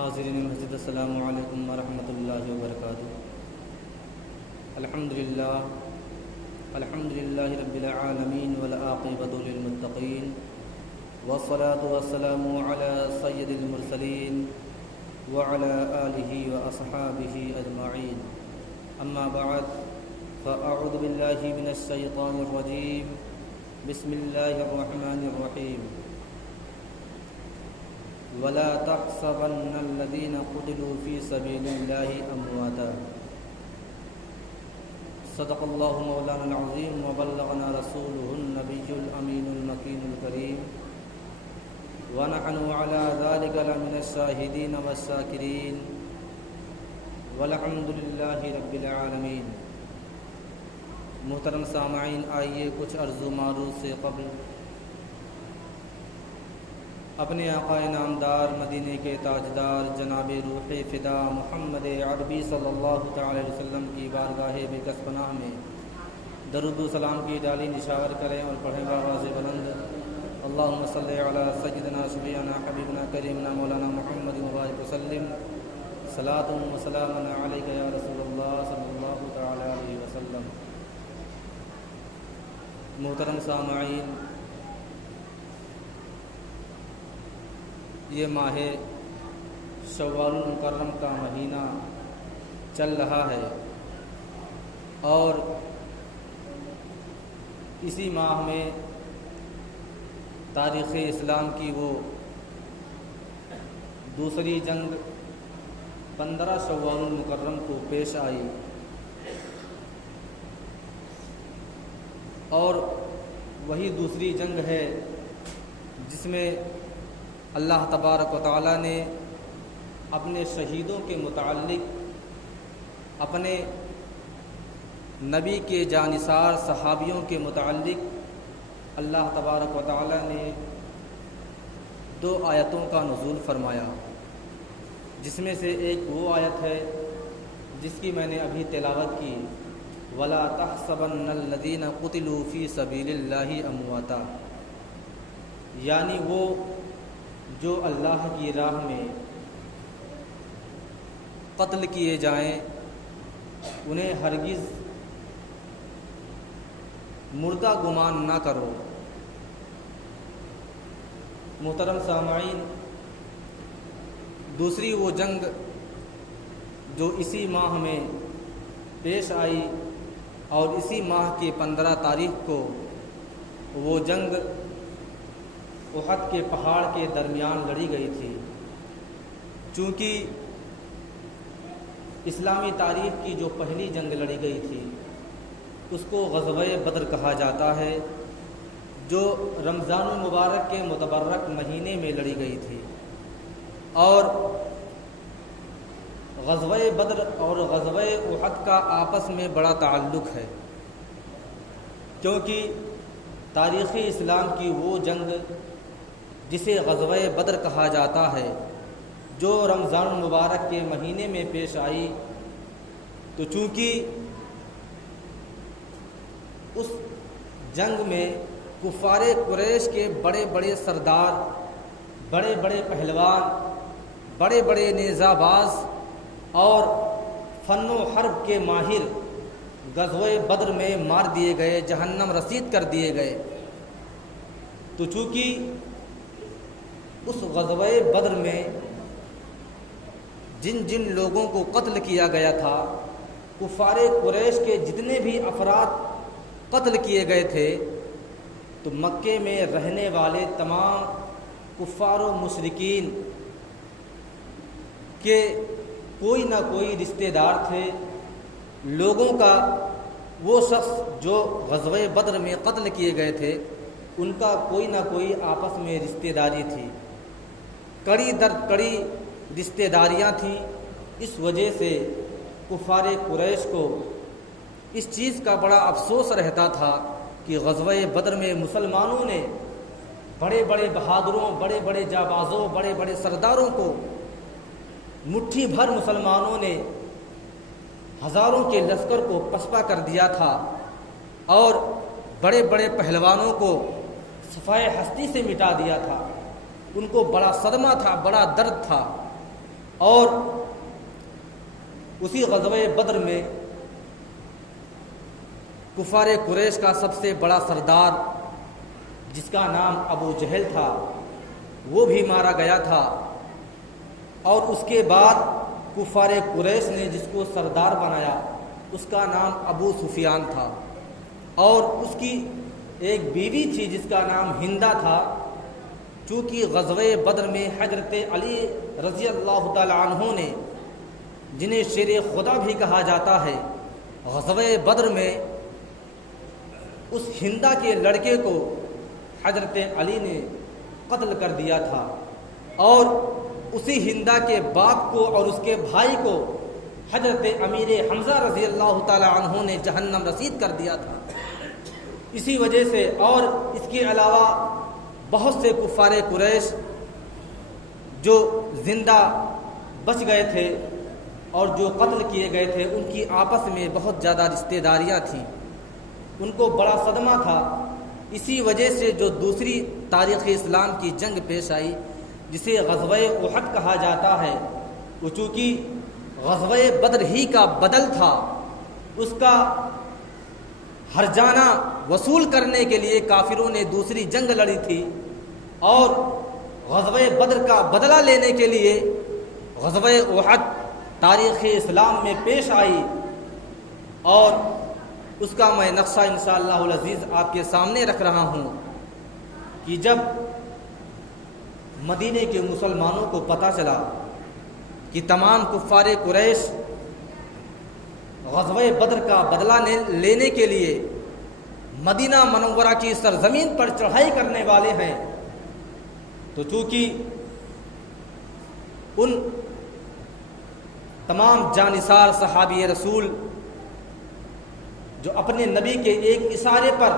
حاضرین مسجد، السلام علیکم ورحمۃ اللہ وبرکاتہ۔ الحمدللہ رب العالمین والعاقبۃ للمتقین، والصلاة والسلام علی سید المرسلین وعلی آلہ واصحابہ اجمعین، اما بعد فاعوذ باللہ من الشیطان الرجیم، بسم اللہ الرحمن الرحیم۔ ولا تحسبن الذين قتلوا في سبيل الله امواتا، صدق الله مولانا العظيم وبلغنا رسوله النبي الامين المكين الكريم، ونحن على ذلك لمن الشاهدين والشاكرين، والحمد لله رب العالمين۔ محترم سامعین، آئیے کچھ عرض و معروض سے قبل اپنے آقا نامدار مدینے کے تاجدار جناب روح فدا محمد عربی صلی اللہ تعالی علیہ وسلم کی بارگاہ بکس پناہ میں درود و سلام کی ڈالی نشاور کریں اور پڑھیں باواز بلند، اللہم صلی علی سیدنا شفیعنا حبیبنا کریمنا مولانا محمد مبارک وسلم، صلاۃ و سلام علیک یا رسول اللہ صلی اللہ تعالی علیہ وسلم۔ محترم سامعین، یہ ماہ شوال المکرم کا مہینہ چل رہا ہے، اور اسی ماہ میں تاریخ اسلام کی وہ دوسری جنگ 15 شوال المکرم کو پیش آئی، اور وہی دوسری جنگ ہے جس میں اللہ تبارک و تعالیٰ نے اپنے شہیدوں کے متعلق اپنے نبی کے جانثار صحابیوں کے متعلق اللہ تبارک و تعالیٰ نے 2 آیتوں کا نزول فرمایا، جس میں سے ایک وہ آیت ہے جس کی میں نے ابھی تلاوت کی، وَلَا تَحْسَبَنَّ الَّذِينَ قُتِلُوا فِي سَبِيلِ اللَّهِ أَمْوَاتًا، یعنی وہ جو اللہ کی راہ میں قتل کیے جائیں انہیں ہرگز مردہ گمان نہ کرو۔ محترم سامعین، دوسری وہ جنگ جو اسی ماہ میں پیش آئی اور اسی ماہ کی 15 تاریخ کو وہ جنگ احد کے پہاڑ کے درمیان لڑی گئی تھی۔ چونکہ اسلامی تاریخ کی جو پہلی جنگ لڑی گئی تھی اس کو غزوہ بدر کہا جاتا ہے، جو رمضان المبارک کے متبرک مہینے میں لڑی گئی تھی، اور غزوہ بدر اور غزوہ احد کا آپس میں بڑا تعلق ہے، کیونکہ تاریخ اسلام کی وہ جنگ جسے غزوہ بدر کہا جاتا ہے جو رمضان المبارک کے مہینے میں پیش آئی، تو چونکہ اس جنگ میں کفار قریش کے بڑے بڑے سردار، بڑے بڑے پہلوان، بڑے بڑے نیزہ باز اور فن و حرب کے ماہر غزوہ بدر میں مار دیے گئے، جہنم رسید کر دیے گئے۔ تو چونکہ اس غزوہ بدر میں جن جن لوگوں کو قتل کیا گیا تھا، کفار قریش کے جتنے بھی افراد قتل کیے گئے تھے، تو مکے میں رہنے والے تمام کفار و مشرکین کے کوئی نہ کوئی رشتہ دار تھے۔ لوگوں کا وہ شخص جو غزوہ بدر میں قتل کیے گئے تھے ان کا کوئی نہ کوئی آپس میں رشتہ داری تھی، کڑی در کڑی رشتہ داریاں تھیں۔ اس وجہ سے کفار قریش کو اس چیز کا بڑا افسوس رہتا تھا کہ غزوہ بدر میں مسلمانوں نے بڑے بڑے بہادروں، بڑے بڑے جابازوں، بڑے بڑے سرداروں کو، مٹھی بھر مسلمانوں نے ہزاروں کے لشکر کو پسپا کر دیا تھا، اور بڑے بڑے پہلوانوں کو صفائے ہستی سے مٹا دیا تھا۔ ان کو بڑا صدمہ تھا، بڑا درد تھا، اور اسی غزوہ بدر میں کفار قریش کا سب سے بڑا سردار جس کا نام ابو جہل تھا وہ بھی مارا گیا تھا، اور اس کے بعد کفار قریش نے جس کو سردار بنایا اس کا نام ابو سفیان تھا، اور اس کی ایک بیوی تھی جس کا نام ہندہ تھا۔ چونکہ غزوہ بدر میں حضرت علی رضی اللہ تعالی عنہ نے، جنہیں شیر خدا بھی کہا جاتا ہے، غزوہ بدر میں اس ہندہ کے لڑکے کو حضرت علی نے قتل کر دیا تھا، اور اسی ہندہ کے باپ کو اور اس کے بھائی کو حضرت امیر حمزہ رضی اللہ تعالی عنہ نے جہنم رسید کر دیا تھا۔ اسی وجہ سے اور اس کے علاوہ بہت سے کفار قریش جو زندہ بچ گئے تھے اور جو قتل کیے گئے تھے، ان کی آپس میں بہت زیادہ رشتہ داریاں تھیں، ان کو بڑا صدمہ تھا۔ اسی وجہ سے جو دوسری تاریخ اسلام کی جنگ پیش آئی جسے غزوہ احد کہا جاتا ہے، وہ چونکہ غزوہ بدر ہی کا بدل تھا، اس کا ہرجانہ وصول کرنے کے لیے کافروں نے دوسری جنگ لڑی تھی، اور غزوہ بدر کا بدلہ لینے کے لیے غزوہ احد تاریخ اسلام میں پیش آئی، اور اس کا میں نقشہ انشاءاللہ العزیز آپ کے سامنے رکھ رہا ہوں کہ جب مدینے کے مسلمانوں کو پتہ چلا کہ تمام کفار قریش غزوہ بدر کا بدلہ لینے کے لیے مدینہ منورہ کی سرزمین پر چڑھائی کرنے والے ہیں، تو چونکہ ان تمام جانثار صحابی رسول جو اپنے نبی کے ایک اشارے پر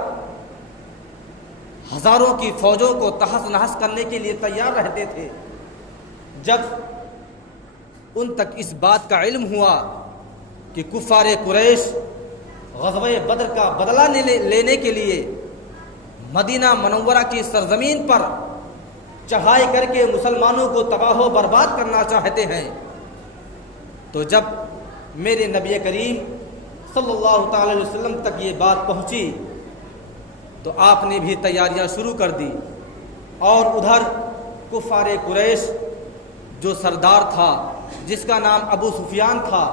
ہزاروں کی فوجوں کو تہس نہس کرنے کے لیے تیار رہتے تھے، جب ان تک اس بات کا علم ہوا کہ کفار قریش غزوہ بدر کا بدلہ لینے کے لیے مدینہ منورہ کی سرزمین پر چڑھائی کر کے مسلمانوں کو تباہ و برباد کرنا چاہتے ہیں، تو جب میرے نبی کریم صلی اللہ تعالی علیہ وسلم تک یہ بات پہنچی تو آپ نے بھی تیاریاں شروع کر دی، اور ادھر کفار قریش جو سردار تھا جس کا نام ابو سفیان تھا،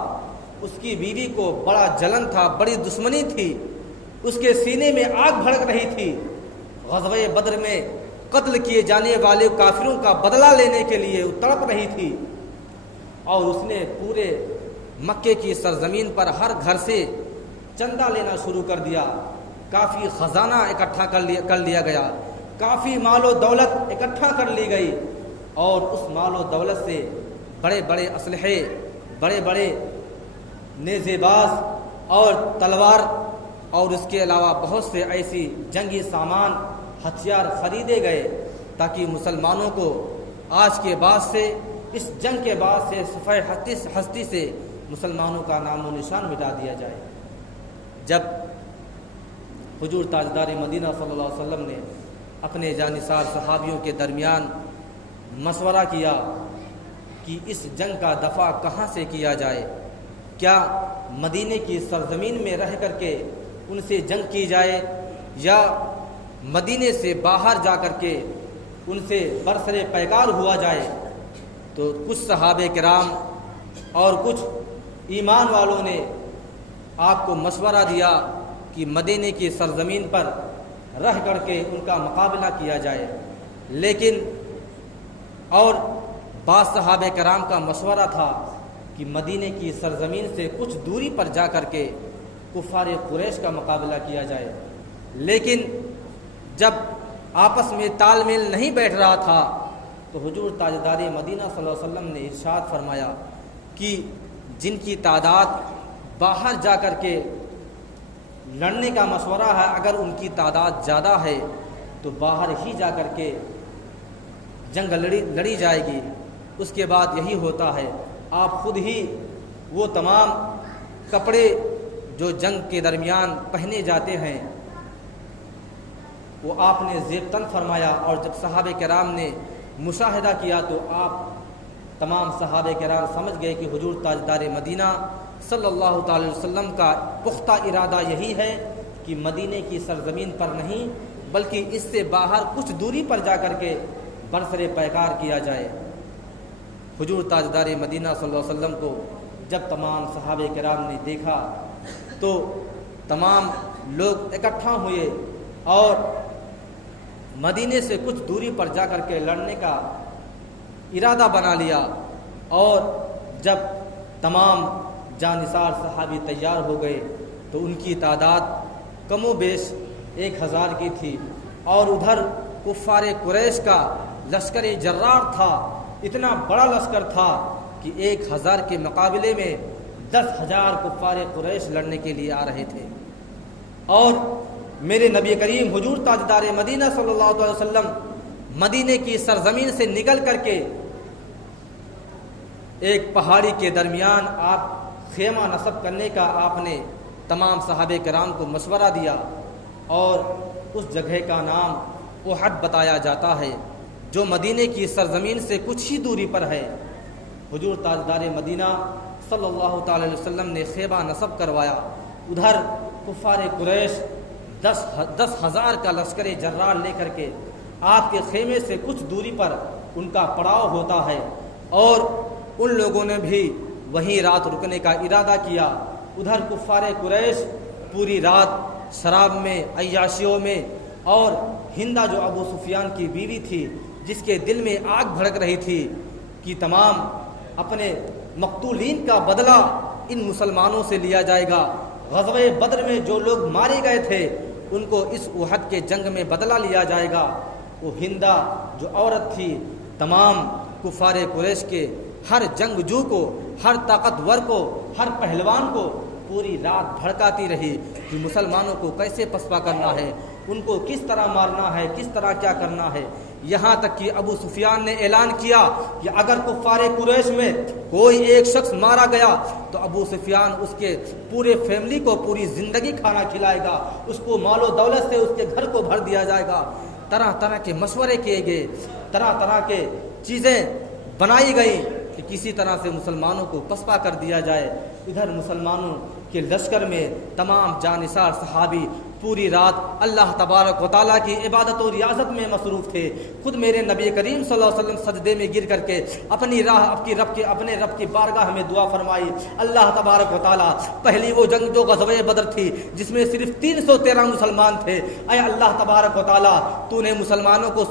اس کی بیوی کو بڑا جلن تھا، بڑی دشمنی تھی، اس کے سینے میں آگ بھڑک رہی تھی، غزوہ بدر میں قتل کیے جانے والے کافروں کا بدلہ لینے کے لیے وہ تڑپ رہی تھی، اور اس نے پورے مکے کی سرزمین پر ہر گھر سے چندہ لینا شروع کر دیا، کافی خزانہ اکٹھا کر لیا گیا، کافی مال و دولت اکٹھا کر لی گئی، اور اس مال و دولت سے بڑے بڑے اسلحے، بڑے بڑے نیزے باز اور تلوار، اور اس کے علاوہ بہت سے ایسی جنگی سامان، ہتھیار خریدے گئے تاکہ مسلمانوں کو آج کے بعد سے، اس جنگ کے بعد سے صفحہ ہستی سے مسلمانوں کا نام و نشان مٹا دیا جائے۔ جب حضور تاجدار مدینہ صلی اللہ علیہ وسلم نے اپنے جانثار صحابیوں کے درمیان مشورہ کیا کہ اس جنگ کا دفاع کہاں سے کیا جائے، کیا مدینے کی سرزمین میں رہ کر کے ان سے جنگ کی جائے، یا مدینے سے باہر جا کر کے ان سے برسر پیکار ہوا جائے، تو کچھ صحابہ کرام اور کچھ ایمان والوں نے آپ کو مشورہ دیا کہ مدینے کی سرزمین پر رہ کر کے ان کا مقابلہ کیا جائے، لیکن اور بعض صحابہ کرام کا مشورہ تھا کہ مدینے کی سرزمین سے کچھ دوری پر جا کر کے کفار قریش کا مقابلہ کیا جائے، لیکن جب آپس میں تال میل نہیں بیٹھ رہا تھا تو حضور تاجدار مدینہ صلی اللہ علیہ وسلم نے ارشاد فرمایا کہ جن کی تعداد باہر جا کر کے لڑنے کا مشورہ ہے، اگر ان کی تعداد زیادہ ہے تو باہر ہی جا کر کے جنگ لڑی جائے گی۔ اس کے بعد یہی ہوتا ہے، آپ خود ہی وہ تمام کپڑے جو جنگ کے درمیان پہنے جاتے ہیں وہ آپ نے زیب تن فرمایا، اور جب صحابہ کرام نے مشاہدہ کیا تو آپ تمام صحابہ کرام سمجھ گئے کہ حضور تاجدار مدینہ صلی اللہ تعالی وسلم کا پختہ ارادہ یہی ہے کہ مدینے کی سرزمین پر نہیں بلکہ اس سے باہر کچھ دوری پر جا کر کے برسر پیکار کیا جائے۔ حضور تاجدار مدینہ صلی اللہ علیہ وسلم کو جب تمام صحابہ کرام نے دیکھا تو تمام لوگ اکٹھا ہوئے اور مدینے سے کچھ دوری پر جا کر کے لڑنے کا ارادہ بنا لیا، اور جب تمام جانثار صحابی تیار ہو گئے تو ان کی تعداد کم و بیش 1000 کی تھی، اور ادھر کفار قریش کا لشکر جرار تھا، اتنا بڑا لشکر تھا کہ 1000 کے مقابلے میں 10,000 کفار قریش لڑنے کے لیے آ رہے تھے۔ اور میرے نبی کریم حضور تاجدار مدینہ صلی اللہ علیہ وسلم مدینے کی سرزمین سے نکل کر کے ایک پہاڑی کے درمیان آپ خیمہ نصب کرنے کا آپ نے تمام صحابہ کرام کو مشورہ دیا، اور اس جگہ کا نام احد بتایا جاتا ہے جو مدینے کی سرزمین سے کچھ ہی دوری پر ہے۔ حضور تاجدار مدینہ صلی اللہ تعالی علیہ وسلم نے خیمہ نصب کروایا، ادھر کفار قریش 10,000 کا لشکر جرار لے کر کے آپ کے خیمے سے کچھ دوری پر ان کا پڑاؤ ہوتا ہے، اور ان لوگوں نے بھی وہیں رات رکنے کا ارادہ کیا۔ ادھر کفار قریش پوری رات شراب میں، عیاشیوں میں، اور ہندا جو ابو سفیان کی بیوی تھی جس کے دل میں آگ بھڑک رہی تھی کہ تمام اپنے مقتولین کا بدلہ ان مسلمانوں سے لیا جائے گا، غزوہ بدر میں جو لوگ مارے گئے تھے ان کو اس احد کے جنگ میں بدلہ لیا جائے گا۔ وہ ہندا جو عورت تھی تمام کفار قریش کے ہر جنگجو کو، ہر طاقتور کو، ہر پہلوان کو پوری رات بھڑکاتی رہی کہ مسلمانوں کو کیسے پسپا کرنا ہے، ان کو کس طرح مارنا ہے، کس طرح کیا کرنا ہے۔ یہاں تک کہ ابو سفیان نے اعلان کیا کہ اگر کفار قریش میں کوئی ایک شخص مارا گیا تو ابو سفیان اس کے پورے فیملی کو پوری زندگی کھانا کھلائے گا، اس کو مال و دولت سے اس کے گھر کو بھر دیا جائے گا۔ طرح طرح کے مشورے کیے گئے، طرح طرح کے چیزیں بنائی گئی کہ کسی طرح سے مسلمانوں کو پسپا کر دیا جائے۔ ادھر مسلمانوں کے لشکر میں تمام جانثار صحابی پوری رات اللہ تبارک و تعالیٰ کی عبادت و ریاضت میں مصروف تھے۔ خود میرے نبی کریم صلی اللہ علیہ وسلم سجدے میں گر کر کے اپنی اپنے رب کی بارگاہ میں دعا فرمائی، اللہ تبارک و تعالیٰ پہلی وہ جنگ جو غزوہ بدر تھی جس میں صرف 313 مسلمان تھے، اے اللہ تبارک و تعالیٰ تو نے مسلمانوں کو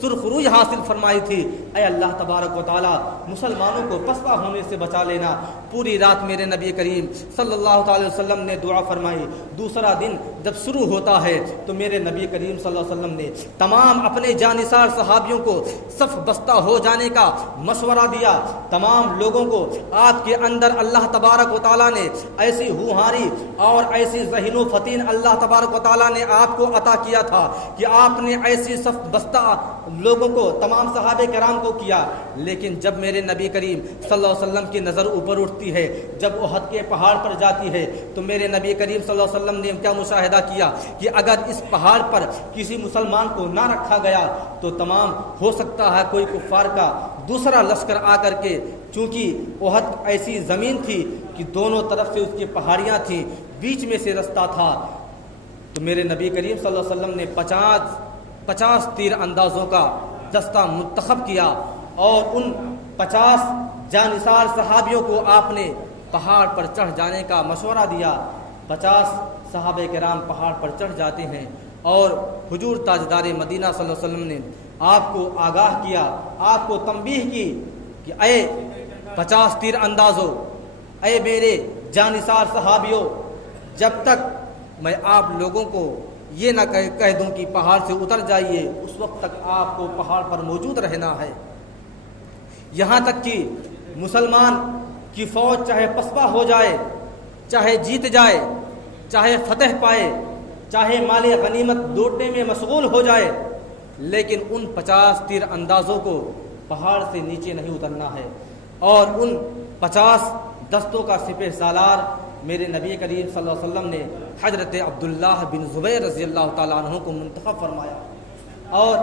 سرخروی حاصل فرمائی تھی، اے اللہ تبارک و تعالیٰ مسلمانوں کو پسپا ہونے سے بچا لینا۔ پوری رات میرے نبی کریم صلی اللہ تعالی وسلم نے دعا فرمائی۔ دوسرا دن جب شروع ہوتا ہے تو میرے نبی کریم صلی اللہ علیہ وسلم نے تمام اپنے جانثار صحابیوں کو صف بستہ ہو جانے کا مشورہ دیا۔ تمام لوگوں کو آپ کے اندر اللہ تبارک و تعالیٰ نے ایسی ہوہاری اور ایسی ذہن و فطین اللہ تبارک و تعالیٰ نے آپ کو عطا کیا تھا کہ آپ نے ایسی صف بستہ لوگوں کو، تمام صحابہ کرام کو کیا۔ لیکن جب میرے نبی کریم صلی اللہ علیہ وسلم کی نظر اوپر اٹھتی ہے، جب احد کے پہاڑ پر جاتی ہے، تو میرے نبی کریم صلی اللہ علیہ وسلم نے کیا مشاہدہ کیا کہ اگر اس پہاڑ پر کسی مسلمان کو نہ رکھا گیا تو تمام ہو سکتا ہے کوئی کفار کا دوسرا لشکر آ کر کے، چونکہ احد ایسی زمین تھی کہ دونوں طرف سے اس کی پہاڑیاں تھیں، بیچ میں سے رستہ تھا، تو میرے نبی کریم صلی اللہ علیہ وسلم نے 50 تیر اندازوں کا دستہ منتخب کیا، اور ان 50 جانثار صحابیوں کو آپ نے پہاڑ پر چڑھ جانے کا مشورہ دیا۔ 50 صحابہ کرام پہاڑ پر چڑھ جاتے ہیں، اور حضور تاجدار مدینہ صلی اللہ علیہ وسلم نے آپ کو آگاہ کیا، آپ کو تنبیہ کی کہ اے 50 تیر اندازوں، اے میرے جانثار صحابیوں، جب تک میں آپ لوگوں کو یہ نہ کہہ دوں کہ پہاڑ سے اتر جائیے، اس وقت تک آپ کو پہاڑ پر موجود رہنا ہے۔ یہاں تک کہ مسلمان کی فوج چاہے پسپا ہو جائے، چاہے جیت جائے، چاہے فتح پائے، چاہے مال غنیمت لوٹنے میں مشغول ہو جائے، لیکن ان 50 تیر اندازوں کو پہاڑ سے نیچے نہیں اترنا ہے۔ اور ان 50 دستوں کا سپہ سالار میرے نبی کریم صلی اللہ علیہ وسلم نے حضرت عبداللہ بن زبیر رضی اللہ تعالیٰ عنہ کو منتخب فرمایا۔ اور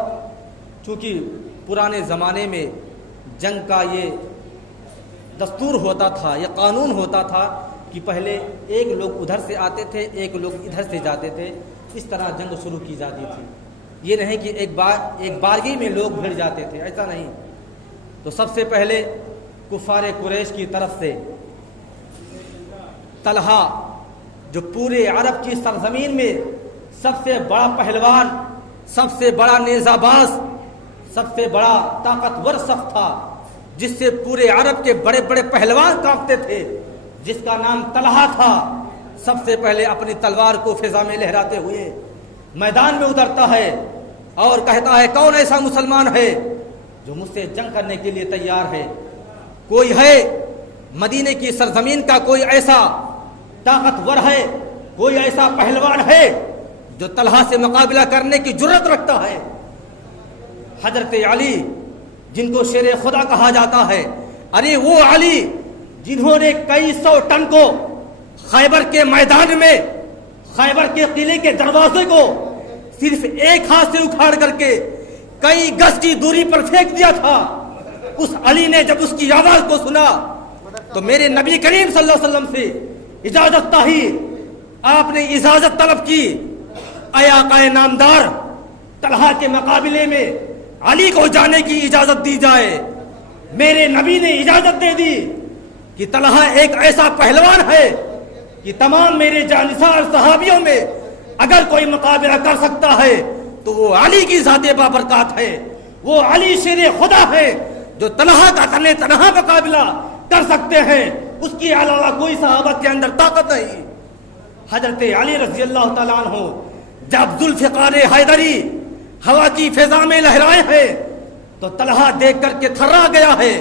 چونکہ پرانے زمانے میں جنگ کا یہ دستور ہوتا تھا، یہ قانون ہوتا تھا کہ پہلے ایک لوگ ادھر سے آتے تھے، ایک لوگ ادھر سے جاتے تھے، اس طرح جنگ شروع کی جاتی تھی۔ یہ نہیں کہ ایک بارگی میں لوگ بھیڑ جاتے تھے، ایسا نہیں۔ تو سب سے پہلے کفار قریش کی طرف سے طلحہ، جو پورے عرب کی سرزمین میں سب سے بڑا پہلوان، سب سے بڑا نیزہ باز، سب سے بڑا طاقتور شخص تھا، جس سے پورے عرب کے بڑے بڑے پہلوان کانپتے تھے، جس کا نام طلحہ تھا، سب سے پہلے اپنی تلوار کو فضا میں لہراتے ہوئے میدان میں اترتا ہے اور کہتا ہے کون ایسا مسلمان ہے جو مجھ سے جنگ کرنے کے لیے تیار ہے؟ کوئی ہے مدینے کی سرزمین کا کوئی ایسا طاقتور ہے، کوئی ایسا پہلوان ہے جو طلحہ سے مقابلہ کرنے کی جرت رکھتا ہے؟ حضرت علی، جن کو شیر خدا کہا جاتا ہے، ارے وہ علی جنہوں نے کئی سو ٹن کو خیبر کے میدان میں، خیبر کے قلعے کے دروازے کو صرف ایک ہاتھ سے اکھاڑ کر کے کئی گز کی دوری پر پھینک دیا تھا، اس علی نے جب اس کی آواز کو سنا تو میرے نبی کریم صلی اللہ علیہ وسلم سے اجازت چاہی، آپ نے اجازت طلب کی، اے آقا نامدار، طلحہ کے مقابلے میں علی کو جانے کی اجازت دی جائے۔ میرے نبی نے اجازت دے دی کہ طلحہ ایک ایسا پہلوان ہے کہ تمام میرے جانثار صحابیوں میں اگر کوئی مقابلہ کر سکتا ہے تو وہ علی کی ذات بابرکات ہے، وہ علی شیر خدا ہے جو طلحہ کا تنہا مقابلہ کر سکتے ہیں، اس کے علاوہ کوئی صحابہ کے اندر طاقت نہیں۔ حضرت علی رضی اللہ تعالیٰ عنہ جب ذوالفقار حیدری ہوا کی فضا میں لہرائے ہیں تو طلحہ دیکھ کر کے تھرا گیا ہے،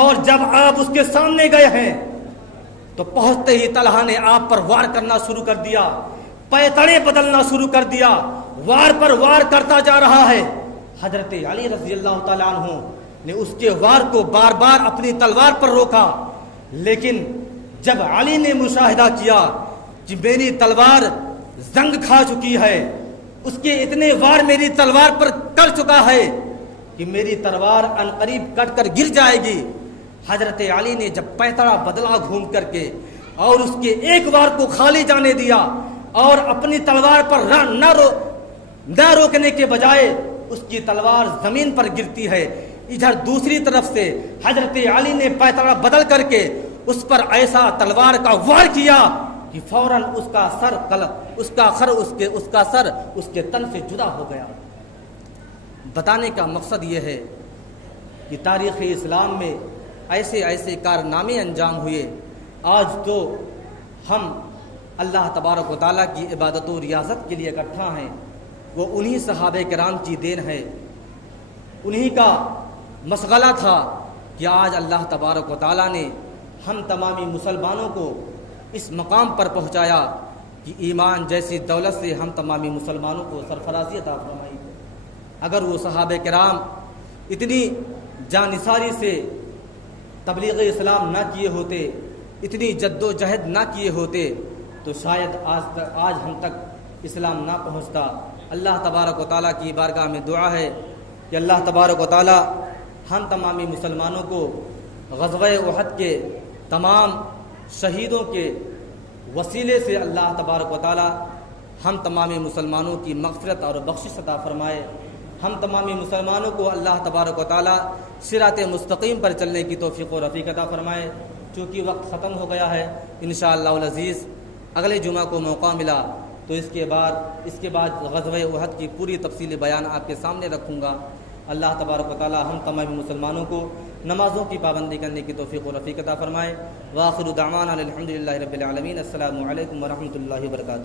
اور جب آپ اس کے سامنے گئے ہیں تو پہنچتے ہی طلحہ نے آپ پر وار کرنا شروع کر دیا، پیتڑے بدلنا شروع کر دیا، وار پر وار کرتا جا رہا ہے۔ حضرت علی رضی اللہ تعالیٰ عنہ نے اس کے وار کو بار بار اپنی تلوار پر روکا، لیکن جب علی نے مشاہدہ کیا کہ میری تلوار زنگ کھا چکی ہے، اس کے اتنے وار میری تلوار پر کر چکا ہے کہ میری تلوار عنقریب کٹ کر گر جائے گی، حضرت علی نے جب پیتڑا بدلا گھوم کر کے اور اس کے ایک وار کو خالی جانے دیا اور اپنی تلوار پر نہ روکنے کے بجائے اس کی تلوار زمین پر گرتی ہے، ادھر دوسری طرف سے حضرت علی نے پیتڑا بدل کر کے اس پر ایسا تلوار کا وار کیا کہ فوراً اس کا سر اس کے تن سے جدا ہو گیا۔ بتانے کا مقصد یہ ہے کہ تاریخ اسلام میں ایسے ایسے کارنامے انجام ہوئے۔ آج تو ہم اللہ تبارک و تعالیٰ کی عبادت و ریاضت کے لیے اکٹھا ہیں، وہ انہی صحابہ کرام کی دین ہے، انہی کا مشغلہ تھا کہ آج اللہ تبارک و تعالیٰ نے ہم تمامی مسلمانوں کو اس مقام پر پہنچایا کہ ایمان جیسی دولت سے ہم تمامی مسلمانوں کو سرفرازی عطا فرمائی۔ اگر وہ صحابہ کرام اتنی جانثاری سے تبلیغ اسلام نہ کیے ہوتے، اتنی جد و جہد نہ کیے ہوتے تو شاید آج ہم تک اسلام نہ پہنچتا۔ اللہ تبارک و تعالیٰ کی بارگاہ میں دعا ہے کہ اللہ تبارک و تعالیٰ ہم تمامی مسلمانوں کو غزوہ احد کے تمام شہیدوں کے وسیلے سے اللہ تبارک و تعالیٰ ہم تمامی مسلمانوں کی مغفرت اور بخشش عطا فرمائے۔ ہم تمامی مسلمانوں کو اللہ تبارک و تعالیٰ صراط مستقیم پر چلنے کی توفیق و رفیق عطا فرمائے۔ چونکہ وقت ختم ہو گیا ہے، انشاءاللہ العزیز اگلے جمعہ کو موقع ملا تو اس کے بعد غزوہ احد کی پوری تفصیلی بیان آپ کے سامنے رکھوں گا۔ اللہ تبارک و تعالیٰ ہم تمام مسلمانوں کو نمازوں کی پابندی کرنے کی توفیق و رفیق عطا فرمائے۔ وآخر دعوانا الحمدللہ رب العالمین۔ السلام علیکم ورحمۃ اللہ وبرکاتہ۔